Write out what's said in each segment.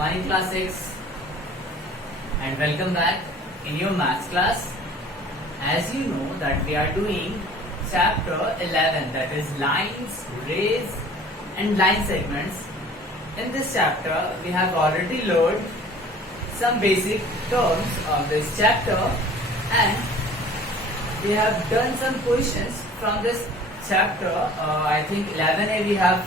morning class 6 and welcome back in your maths class. As you know that we are doing chapter 11, that is lines, rays and line segments. In this chapter we have already learned some basic terms of this chapter and we have done some questions from this chapter. I think 11A we have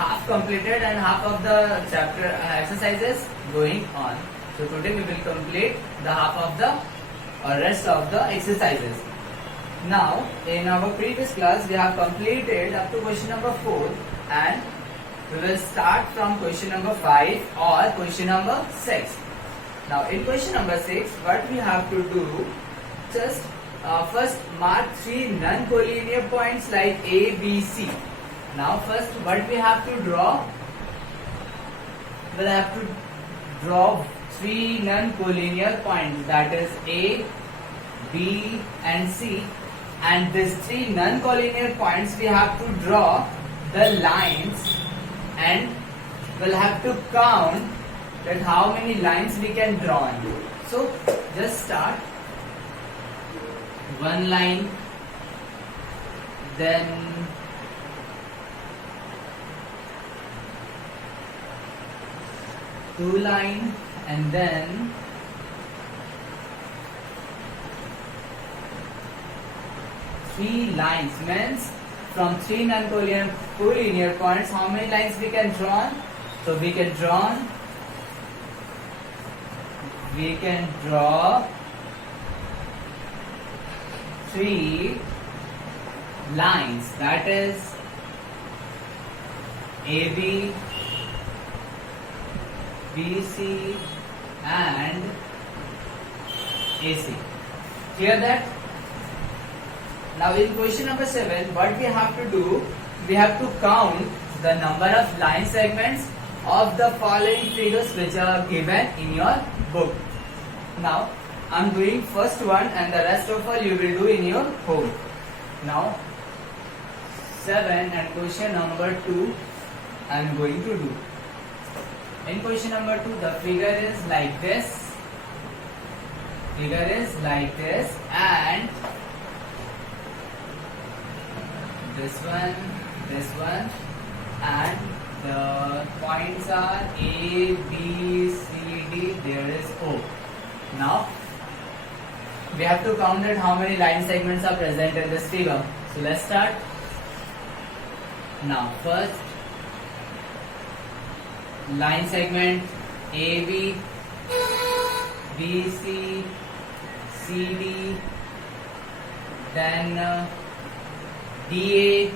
half completed and half of the chapter exercises going on. So today we will complete the half of the rest of the exercises. Now in our previous class we have completed up to question number 4 and we will start from question number 5 or question number 6. Now in question number 6 what we have to do, just first mark 3 non-collinear points like A, B, C. Now first what we have to draw, we'll have to draw 3 non-collinear points, that is A, B and C, and these 3 non-collinear points we have to draw the lines and we'll have to count that how many lines we can draw. So just start one line, then two line, and then three lines. Means from 3 non-collinear points how many lines we can draw? So we can draw 3 lines, that is AB, BC and AC. Clear that? Now in question number 7 what we have to do, we have to count the number of line segments of the following figures which are given in your book. Now I am doing first one and the rest of all you will do in your home. Now 7 and question number 2 I am going to do. In question number 2 the figure is like this. And this one and the points are A, B, C, D, there is O. Now we have to count that how many line segments are present in this figure. So let's start. Now first line segment AB, BC, CD, then DA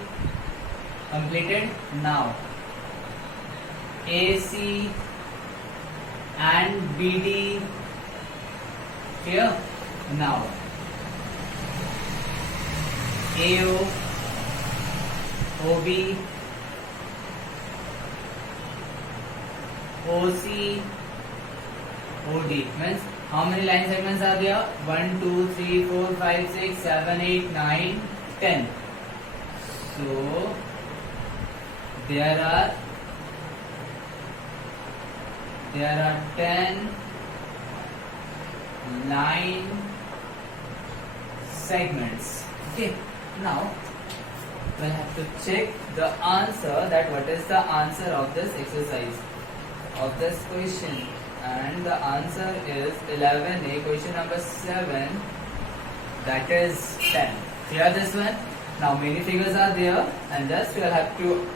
completed. Now AC and BD here. Now AO, OB, OC, OD. Means how many line segments are there? 1, 2, 3, 4, 5, 6, 7, 8, 9, 10. So there are 10 line segments. Okay. Now we'll have to check the answer, that what is the answer of this exercise, of this question, and the answer is 11A, question number 7, that is 10. Clear this one? Now many figures are there and just we will have to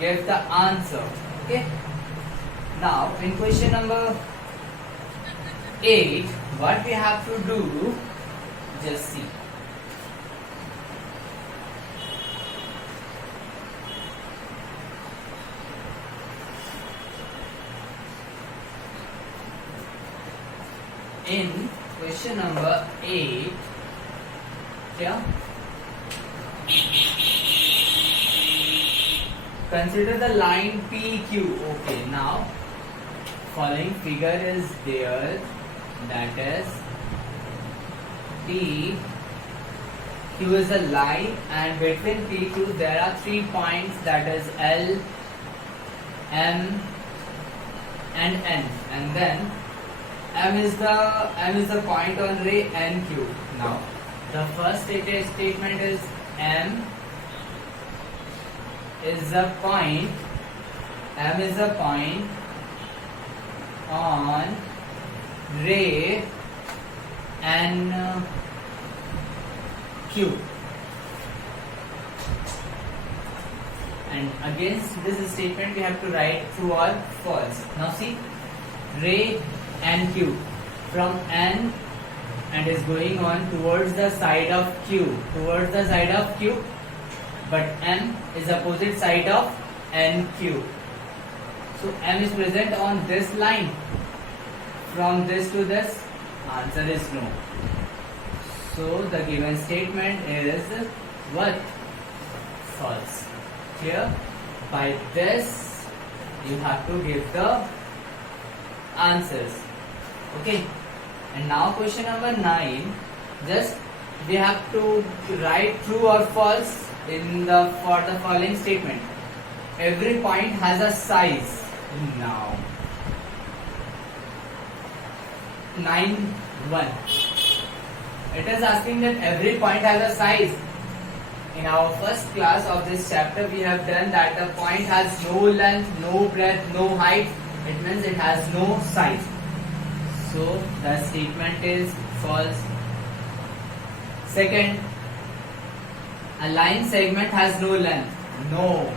give the answer. Okay. Now in question number 8 what we have to do, just see. In question number 8, yeah, consider the line PQ. Okay, now following figure is there, that is P Q is a line, and between P2 there are 3 points, that is L, M and n, and then m is the point on ray n q. Now the first statement is m is the point on ray n q, and against this statement we have to write true or false. Now see, ray n q from n and is going on towards the side of q, but m is opposite side of nq. So m is present on this line from this to this. Answer is no. So the given statement is what? False. Clear? By this you have to give the answers. Okay. And now question number 9. Just we have to write true or false for the following statement. Every point has a size. Now 9(1). It is asking that every point has a size. In our first class of this chapter, we have done that the point has no length, no breadth, no height. It means it has no size. So the statement is false. Second, a line segment has no length. No.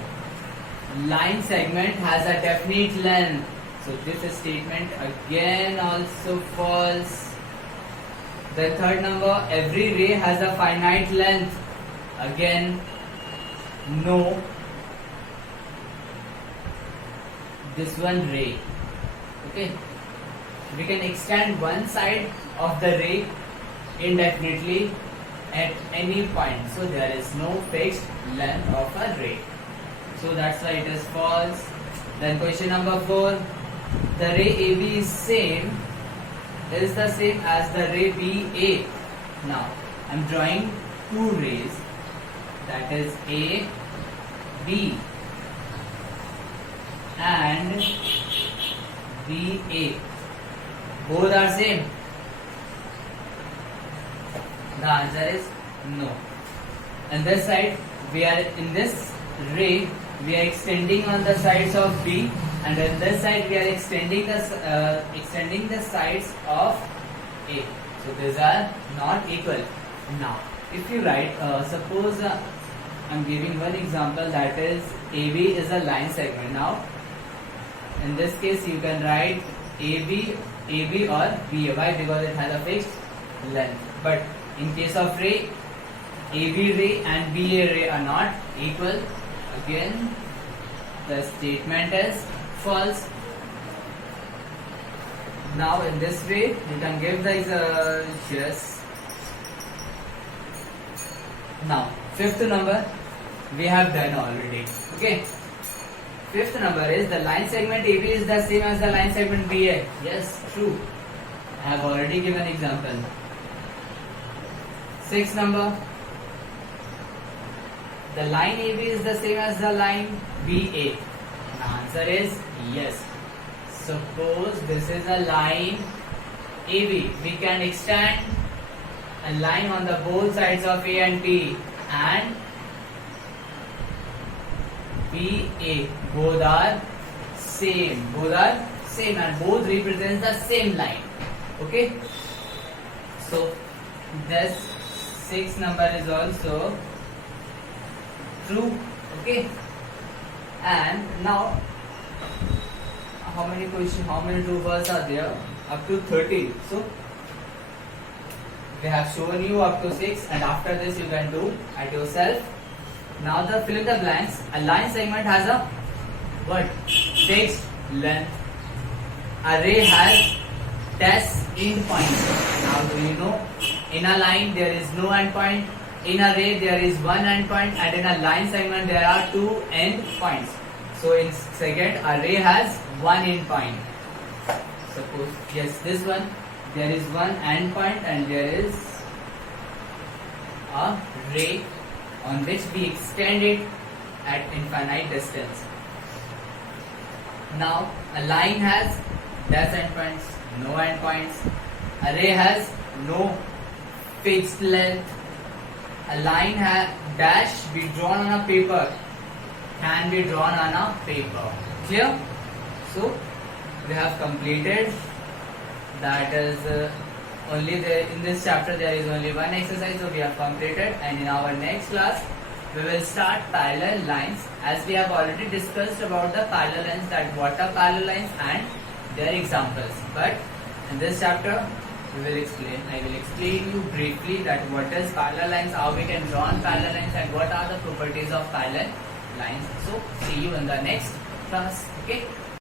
Line segment has a definite length. So this statement again also false. The third number, every ray has a finite length. Again, no. This one ray. Okay. We can extend one side of the ray indefinitely at any point. So there is no fixed length of a ray. So that's why it is false. Then question number 4. The ray AB is the same as the ray BA. Now I am drawing two rays, that is A, B and BA. Both are same. The answer is no. And this side, we are in this ray, we are extending on the sides of B, and on this side we are extending the sides of A. So these are not equal. Now, if you write, suppose I am giving one example, that is AB is a line segment. Now, in this case, you can write AB or BA. Why? Because it has a fixed length. But in case of ray, AB ray and BA ray are not equal. Again, the statement is false. Now in this way, you can give the yes. Now, fifth number we have done already. Okay. Fifth number is the line segment AB is the same as the line segment BA. Yes, true. I have already given example. Sixth number, the line AB is the same as the line BA. The answer is yes. Suppose this is a line AB. We can extend a line on the both sides of A and B, and BA. Both are same. And both represents the same line. Okay. So this sixth number is also true. Okay. And now, how many true false are there? Up to 13. So we have shown you up to 6, and after this you can do at yourself. Now the fill in the blanks. A line segment has a what? Fixed length. A ray has dash end points. Now do you know? In a line there is no end point. In a ray there is one end point, and in a line segment there are two end points. So in second, a ray has one end point. Suppose yes, this one there is one end point and there is a ray on which we extend it at infinite distance. Now a line has dash endpoints, no endpoints. Array has no fixed length. A line has dash be drawn on a paper, can be drawn on a paper. Clear? So we have completed. That is only there in this chapter. There is only one exercise, so we have completed. And in our next class, we will start parallel lines, as we have already discussed about the parallel lines, that what are parallel lines and their examples. But in this chapter, I will explain you briefly that what is parallel lines, how we can draw parallel lines, and what are the properties of parallel lines. So see you in the next class. Okay.